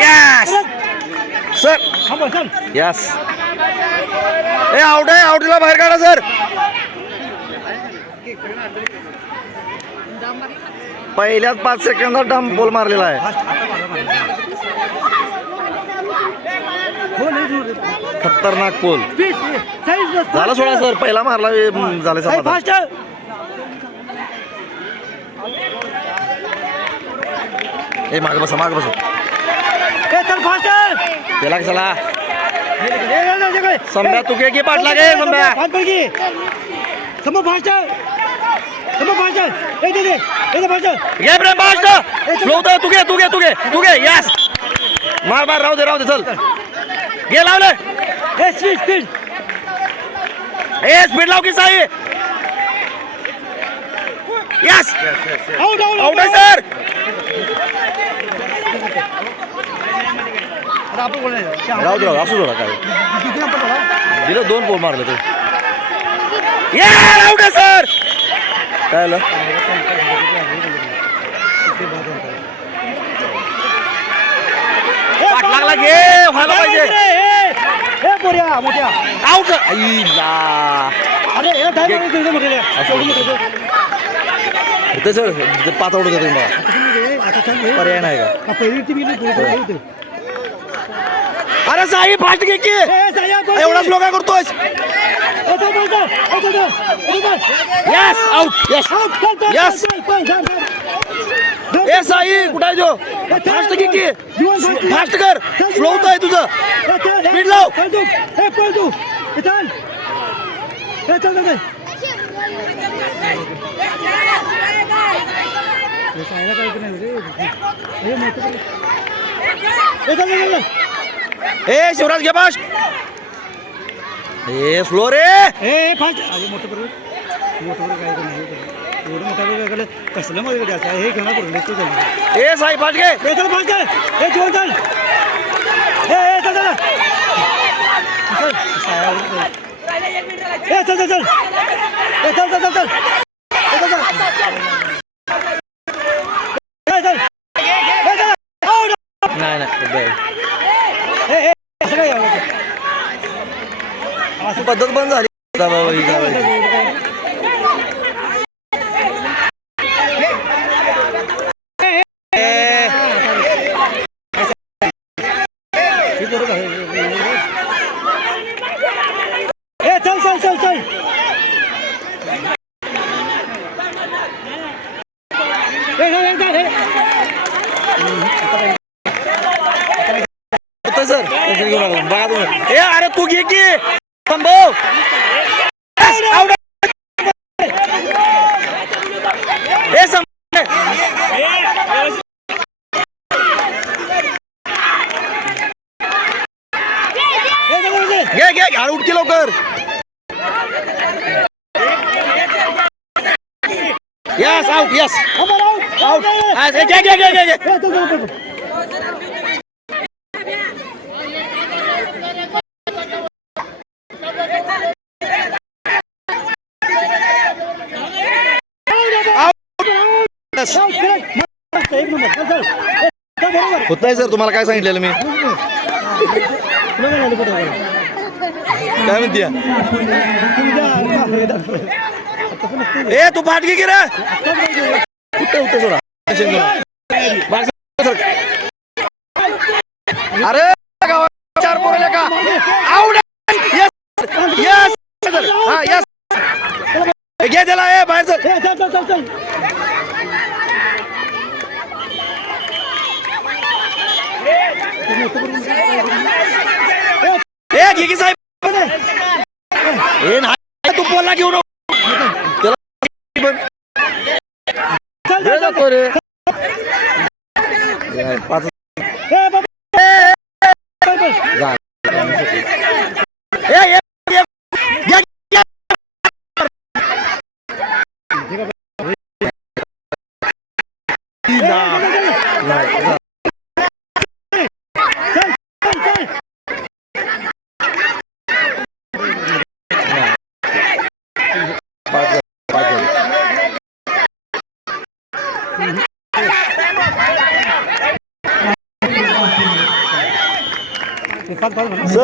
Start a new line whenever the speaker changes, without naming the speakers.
Yes sir yes ए out आहे आउटला बाहेर काढा सर पहिल्याच पाच सेकंदात डम बॉल मारलेला आहे. खतरनाक पोल झाला सोडा सर पहिला मारला झालं. ए माग बसा माग बसा. त्याला कशाला सम्या तू घे की पाटला घे सम्या घे प्रेम फास्ट स्लो तर तू घे तू घे तू घे तू घे यस मार मार राहू दे राहू दे चल. घे लावले ए स्पीड लाव की साई. यस आउट आहे सर राहू राहू असू जोडा काय. दिलं दोन पोल मारले तू. ये आउट आहे सर काय आलं? पाठ लागला घे व्हायला पाहिजे. आउट आईला इथं सर इथं पाच आउट होते मला पर्याय नाही का? अरे साई फास्ट घे की. एवढाच लोक काय करतोय यस आउट यस Yes. ए साई कुठे जो फास्ट घे की. फास्ट कर. स्लो होत आहे तुझं. स्पीड लाव. ए शिवराज घे फास्ट ए स्लो रे.
कसलं मध्ये द्यायचं हे घेणार पडलं तू जाईल
ए साई फास्ट घे.
हे चल फास्ट हे जीवन चल हे हे चल चल हे चल चल. चल हे चल. चल चल चल हे चल चल हे चल हे चल आउट
नाही नाही
हे हे असं काय यावं
असं पद्धत बंद झाली.
चल चल चल चल.
सर. बघा तुम्ही ए अरे तू घे की थांबव Yes, out. ए सम
हे चल चल
घे घे अरे उठकी लवकर. Yes out yes
out out
घे घे घे घे घे
चल चल चल
Yes.
आउट करेक्ट एक नंबर चल चल चल बरोबर
होत नाही सर. तुम्हाला काय सांगितलेलं मी?
काय
म्हणते ए तू फाटगी घे की रे? उत्तर उत्तर सोडा? अरे चार पोरं का आउट यस यस हा यस घे त्याला ए बाहेर चल. ए घे की साहेब ए नाही तू बोलला घेऊ नको त्याला
चल
वेळ
चल चल
जातो रे पाच
हे बाबा चल चल
जा. ए, ए, ए, घे, घे. नाही, जा.
चल चल
पाच